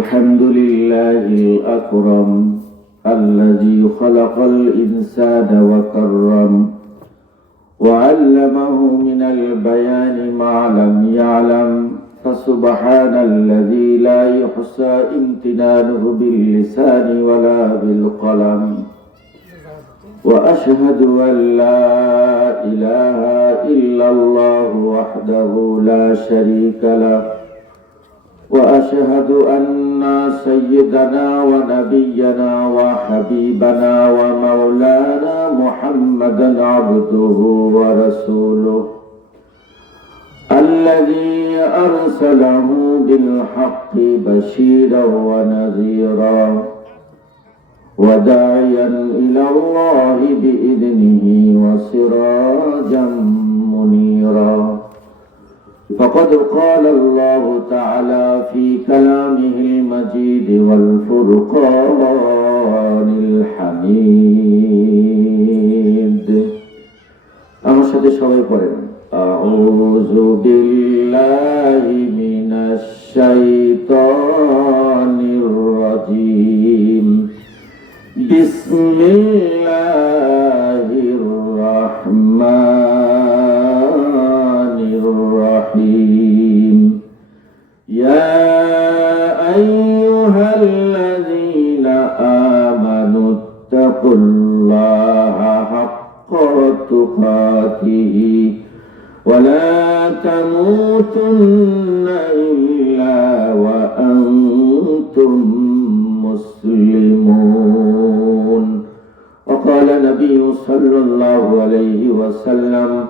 الحمد لله الأكرم الذي خلق الإنسان وكرم وعلمه من البيان ما لم يعلم فسبحان الذي لا يحصى امتنانه باللسان ولا بالقلم وأشهد أن لا إله إلا الله وحده لا شريك له وأشهد أن سيدنا ونبينا وحبيبنا ومولانا محمدا عبده ورسوله الذي أرسله بالحق بشيرا ونذيرا وداعيا إلى الله بإذنه وسراجا منيرا فقد قال الله تعالى في كلامه المجيد والفرقان الحميد আমার সাথে সবাই পড়েন আউযু বিল্লাহি মিনাশ শাইতানির রাজীম বিসমিল্লাহির রাহমানির রহিম ইয়া আইয়ুহাল্লাযীনা আমানুত্তাকুল্লাহা হাক্কা তুকাতিহি ওয়া লা তামুতুন্না ইল্লা ওয়া আনতুম মুসলিমুন وقال النبي صلى الله عليه وسلم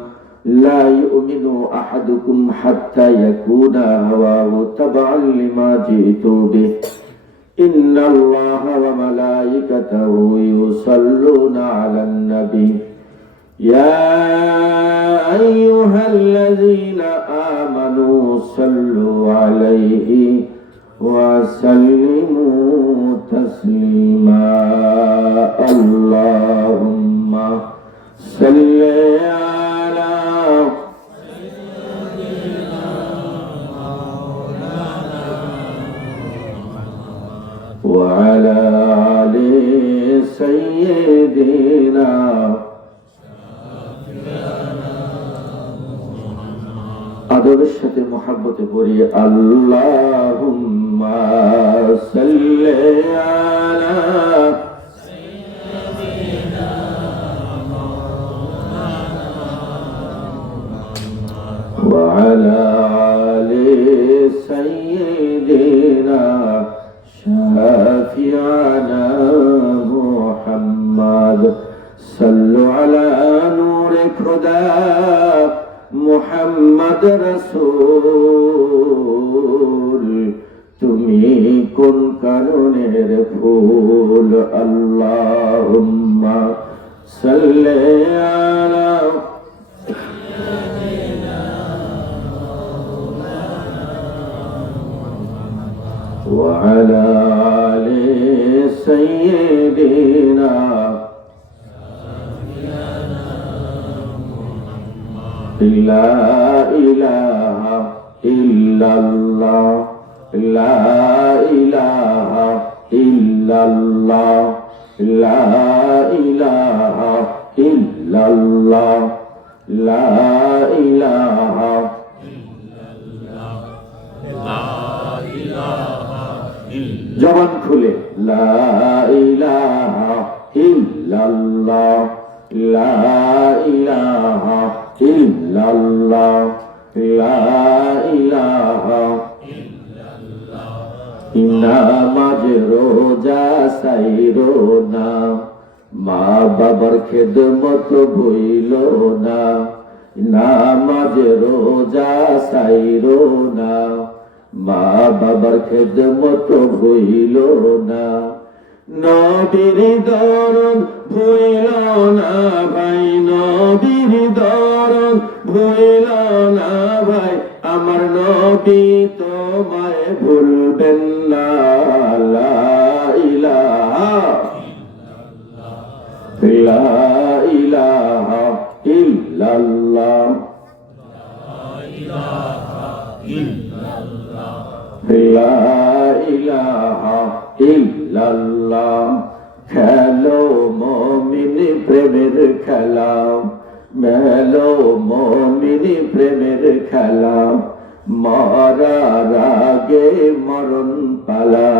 لا يؤمن أحدكم حتى يكون هواه تبعا لما جئت به إن الله وملائكته يصلون على النبي يا أيها الذين آمنوا صلوا عليه وسلموا تسليما اللهم صل على وعلى آل سيدنا আদরের সাথে মহব্বতে পড়ি আল্লাহুম্মা সাল্লি আলা সাইয়্যিদিনা মাওলানা ওয়া আলা আলি সাইয়্যিদিনা শাফি'ানা মুহাম্মদ সাল্লু আলা নূরে খুদা মুহাম্মদ রাসূল তুমি কোন কারণের ফুল আল্লাহুম্মা সাল্লি আলা সাইয়্যিদিনা ওয়া আলা আলি সাইয়্যিদিনা لا إله إلا الله لا إله إلا الله لا إله إلا الله لا إله إلا الله لا إله জবান খুলে লা ইলাহা ইল্লাল্লাহ লা ইলাহা ইল্লাল্লাহ লা ইলাহা ইল্লাল্লাহ নামাজ রোজা সাইরো না মা বাবার খেদমত ভুইলো না নামাজ রোজা সাইরো না মা বাবার খেদমত ভুইলো না নবীর দরদ ভুইলো না ভাই নবীর দরদ ভুইলো না ভাই আমার নবী তোমায় ভুলবেন না লা ইলাহা লা ইলাহা ইল্লাল্লাহ লা ইলাহা ইল্লাল্লাহ। খেলো মুমিন প্রেমের খেলা, মেলো মুমিন প্রেমের খেলা, মরার আগে মরণ পালা।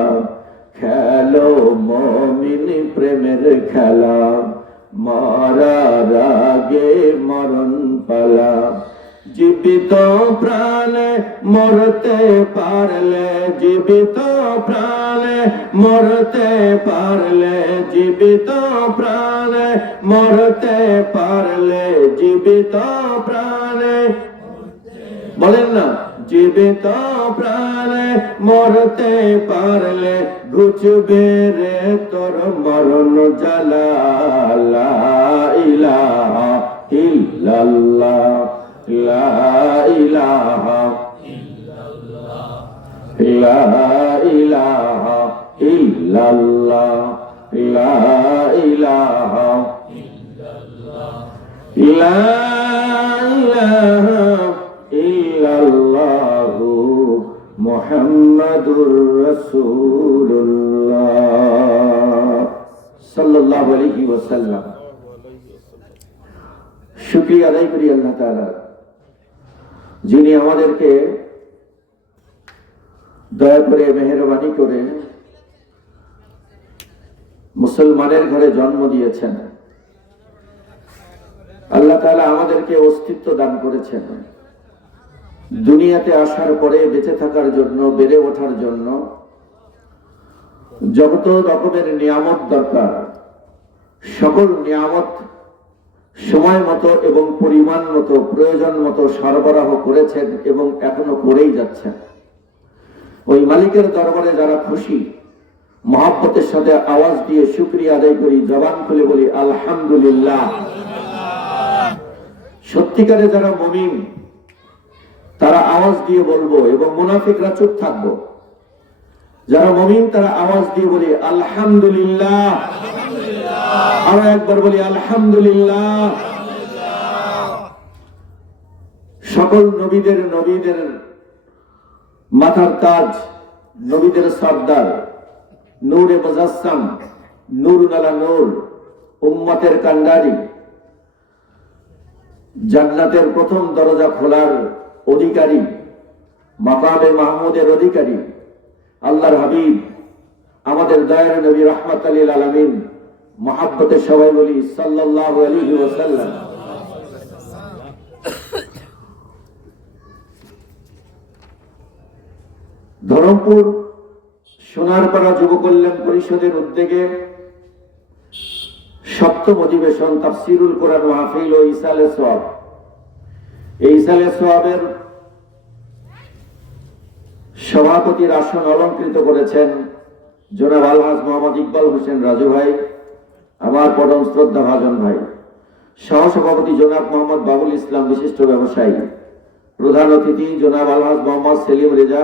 খেলো মুমিন প্রেমের খেলা, মরার আগে মরণ পালা। জীবিত প্রাণে মরতে পারলে, জীবিত প্রাণে মরতে পারলে, জীবিত প্রাণে মরতে পারলে, জীবিত প্রাণে বলেন না, জীবিত প্রাণে মরতে পারলে ঘুচবে রে তোর মরণ জ্বালা। লা ইলাহা ইল্লাল্লাহ, লা ইলাহা ইল্লাল্লাহ, লা ইলাহা ইল্লাল্লাহ, লা ইলাহা ইল্লাল্লাহ, লা ইলাহা ইল্লাল্লাহু মুহাম্মাদুর রাসূলুল্লাহ সাল্লাল্লাহু আলাইহি ওয়াসাল্লাম। শুকরিয়া আদায় করি আল্লাহ তাআলা, যিনি আমাদেরকে দয়া করে মেহেরবানি করে মুসলমানের ঘরে জন্ম দিয়েছেন। আল্লাহ তাআলা আমাদেরকে অস্তিত্ব দান করেছেন। দুনিয়াতে আসার পরে বেঁচে থাকার জন্য, বেড়ে ওঠার জন্য যত রকমের নিয়ামত দরকার, সকল নিয়ামত সময় মতো এবং পরিমাণ মতো, প্রয়োজন মতো সরবরাহ করেছেন এবং এখনো করেই যাচ্ছেন। ওই মালিকের দরবারে যারা খুশি, মহব্বতের সাথে আওয়াজ দিয়ে শুকরিয়া আদায় করি, জবান খুলে বলি আলহামদুলিল্লাহ। সত্যিকারে যারা মুমিন তারা আওয়াজ দিয়ে বলবো এবং মুনাফিকরা চুপ থাকবো। যারা মুমিন তারা আওয়াজ দিয়ে বলি আলহামদুলিল্লাহ। আরো একবার বলি আলহামদুলিল্লাহ। সকল নবীদের মাথার তাজ, নবীদের সর্দার, নূরে মুজাসসাম, নূরুন আলা নূর, উম্মতের কান্ডারি, জান্নাতের প্রথম দরজা খোলার অধিকারী, মাকামে মাহমুদের অধিকারী, আল্লাহর হাবিব, আমাদের দয়ার নবী রাহমাতাল লিল আলামিন, মহব্বতে সবাই বলি সাল্লাল্লাহু আলাইহি ওয়াসাল্লাম। ধরমপুর সোনারপাড়া যুব কল্যাণ পরিষদের উদ্যোগে সপ্তম অধিবেশন তাফসিরুল কোরআন মাহফিল ও ইসালে সওয়াব। এই ইসালে সওয়াবের সভাপতির আসন অলংকৃত করেছেন জনাব আলহাজ মোহাম্মদ ইকবাল হোসেন রাজু ভাই, আমার পরম শ্রদ্ধা ভাজন ভাই। সহসভাপতি জনাব মোহাম্মদ বাবুল ইসলাম, বিশিষ্ট ব্যবসায়ী। প্রধান অতিথি জনাব আলহাজ মোহাম্মদ সেলিম রেজা,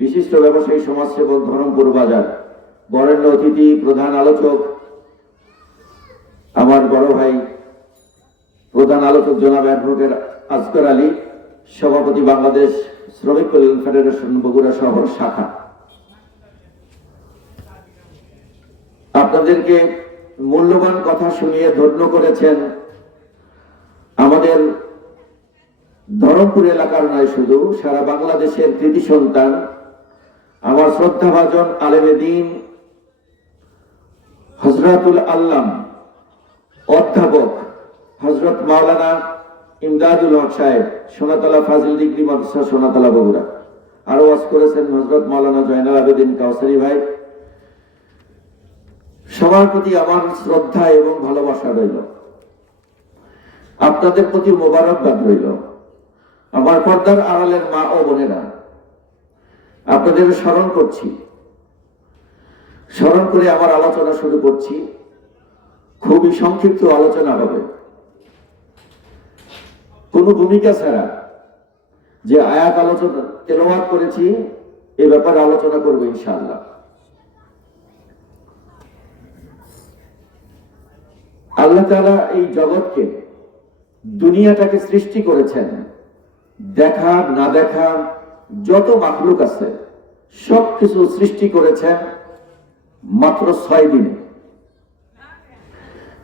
বিশিষ্ট ব্যবসায়ী, সমাজসেবক, ধরমপুর বাজার। বরেণ্য অতিথি, প্রধান আলোচক আমার বড় ভাই, প্রধান আলোচক জনাব অ্যাডভোকেট আসগর আলী, সভাপতি বাংলাদেশ শ্রমিক কল্যাণ ফেডারেশন বগুড়া শহর শাখা। আপনাদেরকে মূল্যবান কথা শুনিয়ে ধন্য করেছেন আমাদের ধরমপুর এলাকার নয়, শুধু সারা বাংলাদেশের কৃতি সন্তান, আমার শ্রদ্ধাভাজন আলেমে দ্বীন হযরতুল আল্লাম অধ্যাপক হযরত মাওলানা ইমদাদুল হক সাহেব, সোনাতলা ফাজিল ডিগ্রি মাদ্রাসা, সোনাতলা বগুড়া। আরো ওয়াজ করেছেন হযরত মাওলানা জয়নাল আবেদিন কাউসারি ভাই। সবার প্রতি আমার শ্রদ্ধা এবং ভালোবাসা রইল। আপনাদের প্রতি মোবারকবাদ রইল। আমার পর্দার আড়ালের মা ও বোনেরা, আপনাদের স্মরণ করছি, স্মরণ করে আমার আলোচনা শুরু করছি। খুবই সংক্ষিপ্ত আলোচনা হবে, কোনো ভূমিকা ছাড়া। যে আয়াত আলোচনা তেলাওয়াত করেছি এ ব্যাপারে আলোচনা করব ইনশাআল্লাহ। আল্লাহ তাআলা এই জগৎকে, দুনিয়াটাকে সৃষ্টি করেছেন। দেখা না দেখা যত মাখলুক আছে সবকিছু সৃষ্টি করেছেন মাত্র 6 দিনে।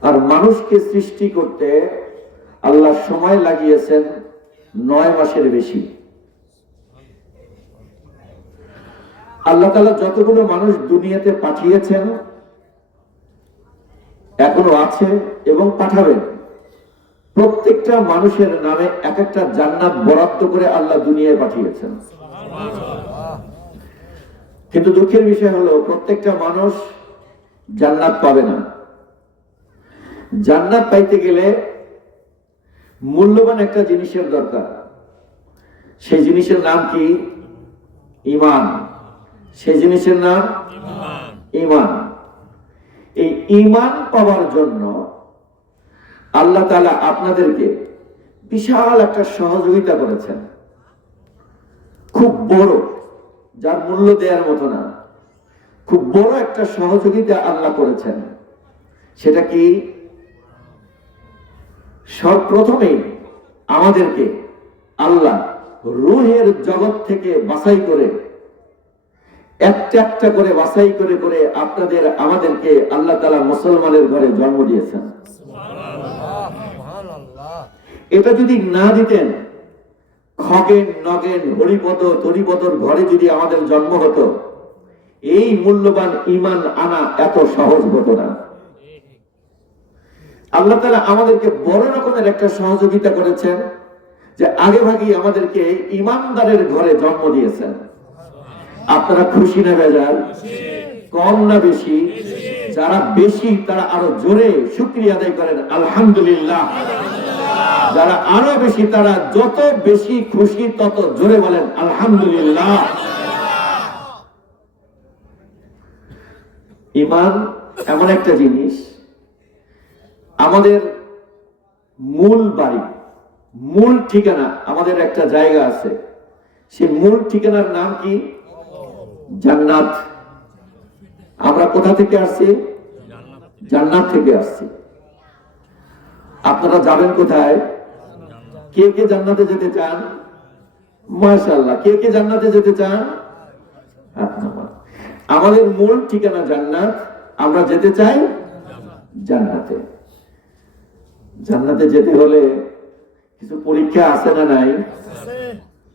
আর মানুষকে সৃষ্টি করতে আল্লাহ সময় লাগিয়েছেন 9 মাসের বেশি। আল্লাহ তাআলা যতগুলো মানুষ দুনিয়াতে পাঠিয়েছেন, এখনো আছে এবং পাঠাবেন, প্রত্যেকটা মানুষের নামে এক একটা জান্নাত বরাদ্দ করে আল্লাহ দুনিয়ায় পাঠিয়েছেন। কিন্তু দুঃখের বিষয় হলো প্রত্যেকটা মানুষ জান্নাত পাবে না। জান্নাত পাইতে গেলে মূল্যবান একটা জিনিসের দরকার। সেই জিনিসের নাম কি? ঈমান। সেই জিনিসের নাম ঈমান। এই ঈমান পাওয়ার জন্য আল্লাহ তাআলা আপনাদেরকে বিশাল একটা সহযোগিতা করেছেন, খুব বড়, যার মূল্য দেওয়ার মতো না। খুব বড় একটা সহযোগিতা আল্লাহ করেছেন। সেটা কি? সর্বপ্রথমেই আমাদেরকে আল্লাহ রূহের জগৎ থেকে বাছাই করে, একটা একটা করে বাছাই করে করে আপনাদের আমাদেরকে আল্লাহ তাআলা মুসলমানের ঘরে জন্ম দিয়েছেন। এটা যদি না দিতেন, খগেন নগেন হরিপদ তরিপদর ঘরে যদি আমাদের জন্ম হতো, এই মূল্যবান ঈমান আনা এত সহজ হতো না। আল্লাহ তাআলা আমাদেরকে বড় রকমের একটা সহযোগিতা করেছেন, যে আগে ভাগেই আমাদেরকে ঈমানদারের ঘরে জন্ম দিয়েছেন। আপনারা খুশি না বেজার? কম না বেশি? যারা বেশি তারা আরো জোরে শুকরিয়া আদায় করেন আলহামদুলিল্লাহ। যারা আরো বেশি তারা যত বেশি খুশি তত জোরে বলেন আলহামদুলিল্লাহ। ঈমান এমন একটা জিনিস, আমাদের মূল বাড়ি, মূল ঠিকানা, আমাদের একটা জায়গা আছে, সেই মূল ঠিকানার নাম কি? জান্নাত। আমরা কোথা থেকে আসছি? জান্নাত থেকে আসছি। আপনারা যাবেন কোথায়? কে কে জান্নাতে যেতে চান? মাশাআল্লাহ। কে কে জান্নাতে যেতে চান? আমাদের মূল ঠিকানা জান্নাত, আমরা যেতে চাই জান্নাতে। জান্নাতে যেতে হলে কিছু পরীক্ষা আছে না নাই?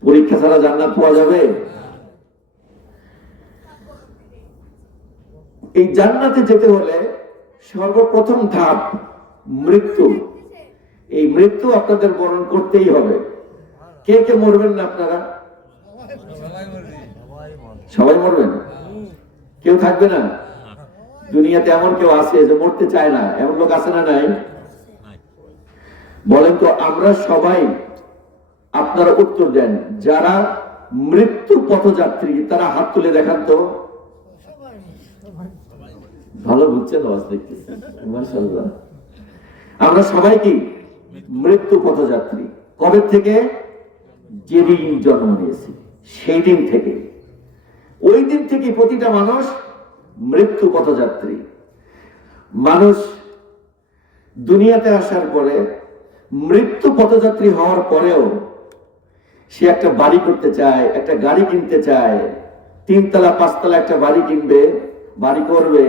পরীক্ষা ছাড়া জান্নাত পাওয়া যাবে? এই জান্নাতে যেতে হলে সর্বপ্রথম ধাপ মৃত্যু। এই মৃত্যু আপনাদের বরণ করতেই হবে। কে কে মরবেন না আপনারা? সবাই মরবেন? কেউ থাকবে না? দুনিয়াতে এমন কেউ আছে যে মরতে চায় না? এমন লোক আছে না নাই? বলেন তো আমরা সবাই, আপনারা উত্তর দেন, যারা মৃত্যু পথযাত্রী তারা হাত তুলে দেখান তো। ভালো বুঝছেন আওয়াজ দেখতেছি, মাশাআল্লাহ। আমরা সবাই কি মৃত্যু পথযাত্রী? কবে থেকে? যেদিন জন্ম নিয়েছি সেই দিন থেকে। ওই দিন থেকে প্রতিটা মানুষ মৃত্যু পথযাত্রী। মানুষ দুনিয়াতে আসার পরে, মৃত্যু পথযাত্রী হওয়ার পরেও সে একটা বাড়ি করতে চায়, একটা গাড়ি কিনতে চায়, 3 তলা 5 তলা একটা বাড়ি কিনবে, বাড়ি করবে।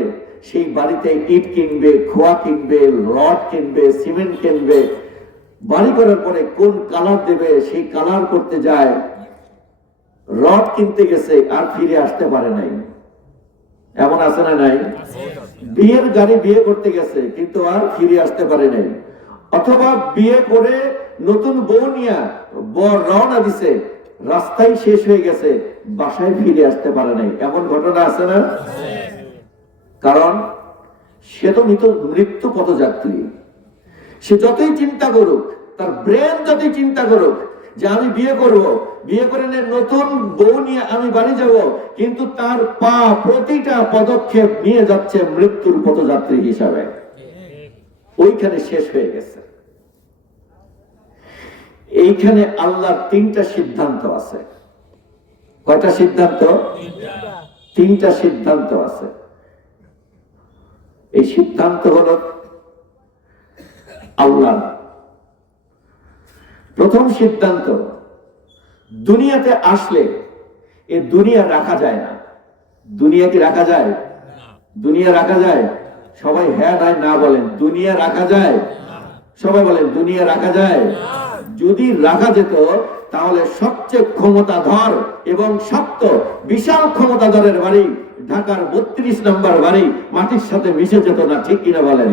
সেই বাড়িতে ইট কিনবে, খোয়া কিনবে, রড কিনবে, সিমেন্ট কিনবে। বাড়ি করার পরে কোন কালার দেবে সেই কালার করতে যায়। রড কিনতে গেছে আর ফিরে আসতে পারে নাই। এমন আছে না নাই? বিয়ের গাড়ি বিয়ে করতে গেছে কিন্তু আর ফিরে আসতে পারে নাই। অথবা বিয়ে করে নতুন বউ নিয়ে বর রওনা দিছে, রাস্তায় শেষ হয়ে গেছে, বাসায় ফিরে আসতে পারে নাই। এমন ঘটনা আছে না? কারণ সে তো মৃত্যু পথযাত্রী। সে যতই চিন্তা করুক, তার ব্রেন যতই চিন্তা করুক যে আমি বিয়ে করব, বিয়ে করে নতুন বউ নিয়ে আমি বাড়ি যাব, কিন্তু তার পা প্রতিটা পদক্ষেপ নিয়ে যাচ্ছে মৃত্যুর পথযাত্রী হিসাবে। ওইখানে শেষ হয়ে গেছে। এইখানে আল্লাহর 3টা সিদ্ধান্ত আছে। কয়টা সিদ্ধান্ত? 3টা সিদ্ধান্ত আছে। এই সিদ্ধান্ত হলো আল্লাহ। প্রথম সিদ্ধান্ত, দুনিয়াতে আসলে এ দুনিয়া রাখা যায় না। দুনিয়া কি রাখা যায়? দুনিয়া রাখা যায়? সবাই হ্যাঁ নাই না বলেন। দুনিয়া রাখা যায়? সবাই বলেন দুনিয়া রাখা যায়? যদি রাখা যেত তাহলে সবচেয়ে ক্ষমতাধর এবং শক্ত বিশাল ক্ষমতাধরের বাড়ি ঢাকার ৩২ নম্বর বাড়ি মাটির সাথে মিশে যেত না, ঠিক কিনা বলেন?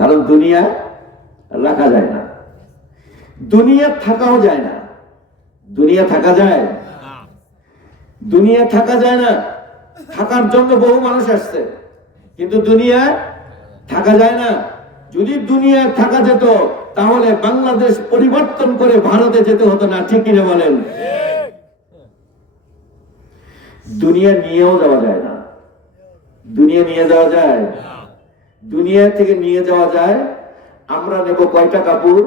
কারণ দুনিয়া রাখা যায় না, দুনিয়া থাকাও যায় না। দুনিয়া থাকা যায়? দুনিয়া থাকা যায় না। থাকার জন্য বহু মানুষ আসছে, কিন্তু দুনিয়া থাকা যায় না। যদি দুনিয়া থাকা যেত তাহলে বাংলাদেশ পরিবর্তন করে ভারতে যেতে হতো না, ঠিক কিনা বলেন? দুনিয়া নিয়েও যাওয়া যায় না। দুনিয়া নিয়ে যাওয়া যায়? দুনিয়া থেকে নিয়ে যাওয়া যায়। আমরা নেব কয়টা কাপড়?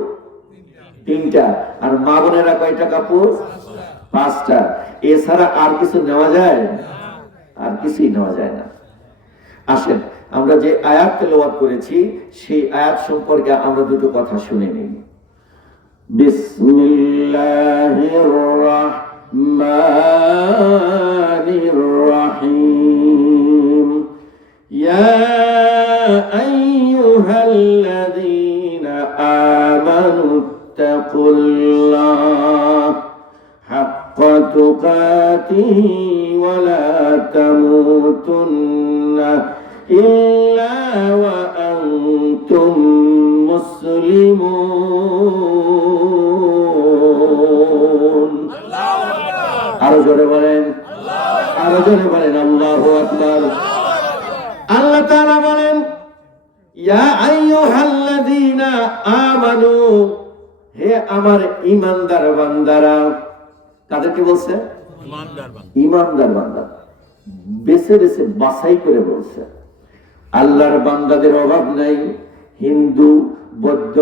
3টা। আর মা বোনেরা কয়টা কাপড়? 5টা। এছাড়া আর কিছু নেওয়া যায়? আর কিছুই নেওয়া যায় না। আসেন আমরা যে আয়াত তেলাওয়াত করেছি সেই আয়াত সম্পর্কে আমরা দুটো কথা শুনে নিই। বিসমিল্লাহির রাহমানির রাহিম। ইয়া আইয়ুহাল্লাযীনা আমানুত্তাকুল্লাহ হাক্কা তুকাতিহি ওয়া লা তামুতুন্না ইল্লা ওয়া আনতুম মুসলিমুন। আরো জোরে বলেন, আরো জোরে বলেন আল্লাহু আকবার। আল্লাহ তাআলা বলেন ইয়া আইয়ুহাল্লাযীনা আমানু, হে আমার ঈমানদার বান্দারা। কাদেরকে বলছে? ঈমানদার বান্দা। বেছে বেছে বাছাই করে বলছে। আল্লাহর বান্দাদের অভাব নাই। হিন্দু, বৌদ্ধ,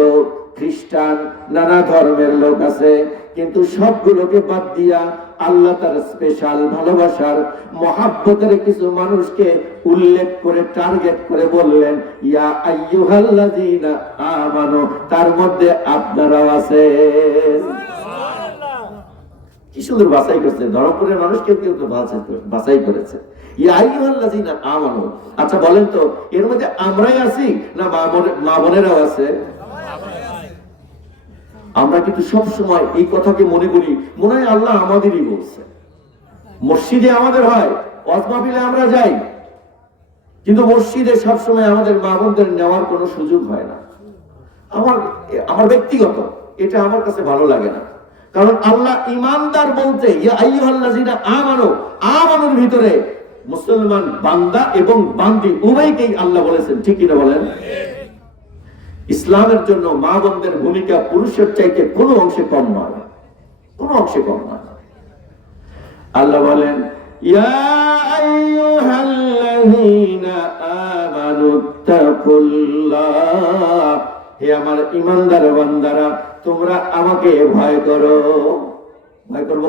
খ্রিস্টান, নানা ধর্মের লোক আছে, কিন্তু সবগুলোকে বাদ দিয়া আল্লাহ তার স্পেশাল ভালোবাসার মহাব্বতের কিছু মানুষকে উল্লেখ করে টার্গেট করে বললেন ইয়া আইয়ুহাল্লাযীনা আমানু, তার মধ্যে আপনারাও আছেন। কি সুন্দর বাছাই করছে। ধর্মপুরের মানুষ কেউ কেউ বাছাই করেছে ইয়া আইয়ুহাল্লাযীনা আমানু। আচ্ছা বলেন তো এর মধ্যে আমরাই আছি না মা বোনেরাও আছে? আমরা কিন্তু সব সময় এই কথাকে মনে করি মনে হয় আল্লাহ আমাদেরই বলছে। মসজিদে আমাদের হয়, ওয়াজ মাহফিলে আমরা যাই, কিন্তু মসজিদে সবসময় আমাদের মা বোনদের নেওয়ার কোনো সুযোগ হয় না। আমার ব্যক্তিগত এটা আমার কাছে ভালো লাগে না। কারণ আল্লাহ ঈমানদার বলতে ইয়া আইয়ুহাল্লাযীনা আমানু, আমানুর ভিতরে মুসলমান বান্দা এবং বান্দি উভয়কেই আল্লাহ বলেছেন, ঠিক কিনা বলেন? ইসলামের জন্য মা বোনদের ভূমিকা পুরুষের চাইতে কোনো অংশে কম নয়, কোনো অংশে কম নয়। আল্লাহ বলেন ইয়া আইয়ুহাল্লাযীনা আমানুত্তাকুল্লাহ, হে আমার ঈমানদার বান্দারা তোমরা আমাকে ভয় করো। ভয় করবো